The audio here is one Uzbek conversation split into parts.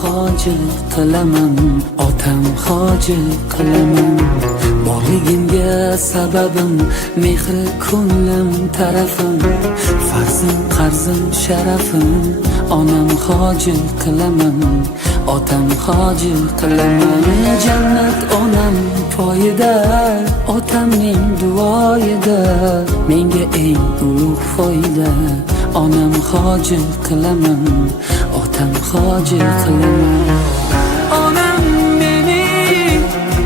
hoji qilaman, otam hoji qilaman. Borligimga sababim mehri ko'nglim tarafim, farzim qarzim sharafim. Onam hoji qilaman, otam hoji qilaman. Jannat onam poyida, otamning duoyida, menga eng ulug' foyda. Onam hoji qilaman, otam hoji qilaman. Onam mening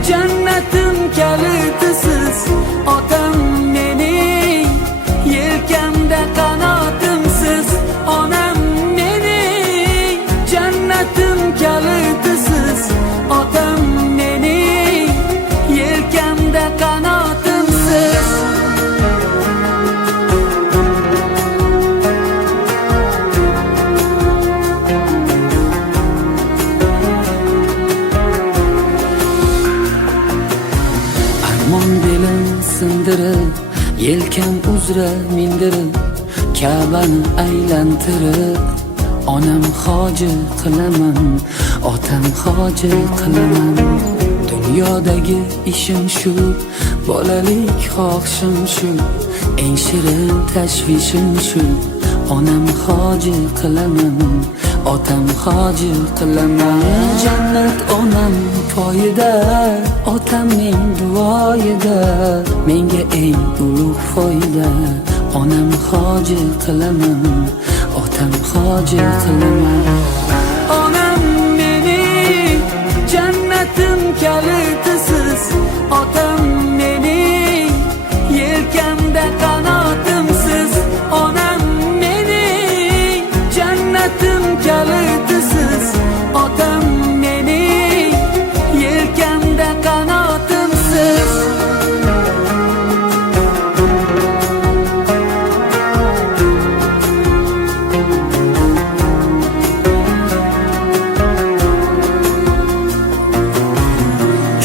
jannatim kalitisiz, otam mening yelkamda qanotimsiz. Onam mening jannatim kalitisiz, otam mening yelkamda qanotimsiz. Armon belim sindirib, yelkam uzra mindirib, Ka'bani aylantirib, onam hoji qilaman, otam hoji qilaman. Dunyodagi ishim shu, bolalik xohishim shu, eng shirin tashvishim shu. Onam hoji qilaman, otam hoji qilaman. Jannat onam poyida, otamning duoyida, menga eng ulug' foyda. Onam hoji qilaman, otam hoji qilaman. Onam mening jannatim kalitisiz, otam mening yelkamda qanotimsiz. Onam mening jannatim kalitisiz, otam mening yelkamda qanotimsiz.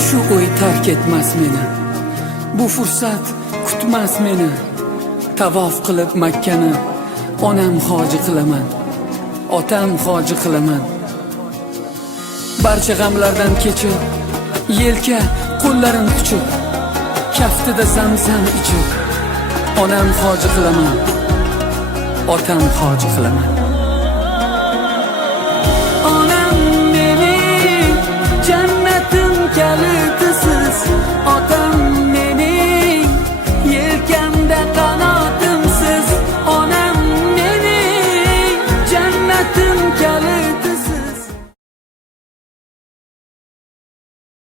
Shu o'y tark etmas meni, bu fursat kutmas meni. Tavof qilib Makkani onam hoji qilaman, otam hoji qilaman. Barcha g'amlardan kechib, yelka qo'llarim quchib, kaftida zamzam ichib, onam hoji qilaman, otam hoji qilaman.